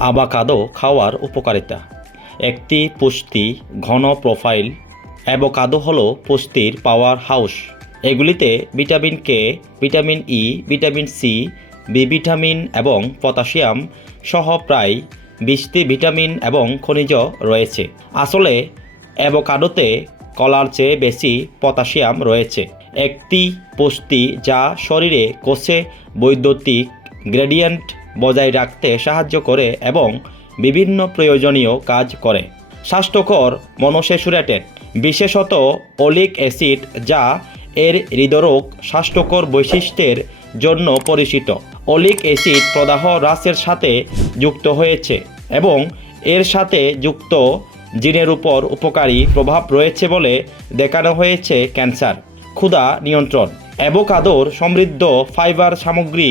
আবাকাদো খাওয়ার উপকারিতা। একটি পুষ্টি, ঘন প্রোফাইল। অ্যাভোকাডো হলো পুষ্টির পাওয়ার হাউস। এগুলিতে vitamin K vitamin E vitamin C B vitamin এবং পটাশিয়াম সহ প্রায় বিশটি ভিটামিন এবং খনিজ রয়েছে। আসলে অ্যাভোকাডোতে কলার চেয়ে বেশি পটাশিয়াম রয়েছে। একটি পুষ্টি যা শরীরে কোষে বৈদ্যুতিক গ্রেডিয়েন্ট বজায় রাখতে সাহায্য করে এবং বিভিন্ন প্রয়োজনীয় কাজ করে। স্বাস্থ্যকর মনোসেচুরেটেড, বিশেষত অলিক অ্যাসিড যা এর হৃদরোগ স্বাস্থ্যকর বৈশিষ্ট্যের জন্য পরিচিত। অলিক অ্যাসিড প্রদাহ হ্রাসের সাথে যুক্ত হয়েছে এবং এর সাথে যুক্ত জিনের উপর উপকারী প্রভাব রয়েছে বলে দেখানো হয়েছে ক্যান্সার, ক্ষুধা নিয়ন্ত্রণ, অ্যাভোকাডোর সমৃদ্ধ ফাইবার সামগ্রী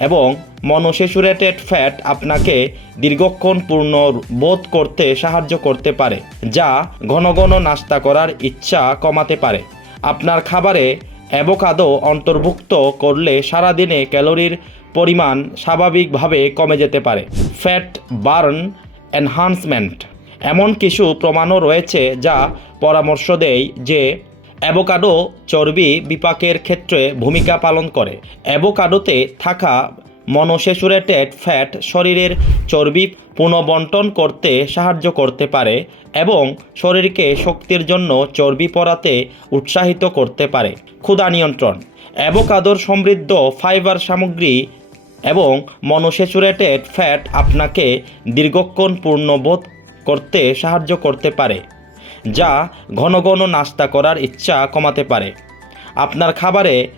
এবং মনোসেচুরেটেড ফ্যাট আপনাকে দীর্ঘক্ষণ পূর্ণ বোধ করতে সাহায্য করতে পারে, যা ঘন ঘন নাস্তা করার ইচ্ছা কমাতে পারে। আপনার খাবারে অ্যাভোকাডো অন্তর্ভুক্ত করলে সারাদিনে ক্যালোরির পরিমাণ স্বাভাবিকভাবে কমে যেতে পারে। Fat burn enhancement. এমন কিছু প্রমাণও রয়েছে যা পরামর্শ দেয় যে অ্যাভোকাডো চর্বি বিপাকের ক্ষেত্রে ভূমিকা পালন করে। অ্যাভোকাডোতে থাকা মনোসেচুরেটেড ফ্যাট শরীরের চর্বি পুনঃবন্টন করতে সাহায্য করতে পারে এবং শরীরকে শক্তির জন্য চর্বি পরাতে উৎসাহিত করতে পারে। ক্ষুধা নিয়ন্ত্রণ। অ্যাভোকাডোর সমৃদ্ধ ফাইবার সামগ্রী এবং মনোসেচুরেটেড ফ্যাট আপনাকে দীর্ঘক্ষণ পূর্ণবোধ করতে সাহায্য করতে পারে। যা ঘন ঘন নাস্তা করার ইচ্ছা কমাতে পারে। আপনার খাবারে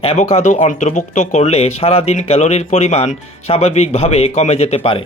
অ্যাভোকাদো অন্তর্ভুক্ত করলে সারাদিন ক্যালোরির পরিমাণ স্বাভাবিকভাবে কমে যেতে পারে।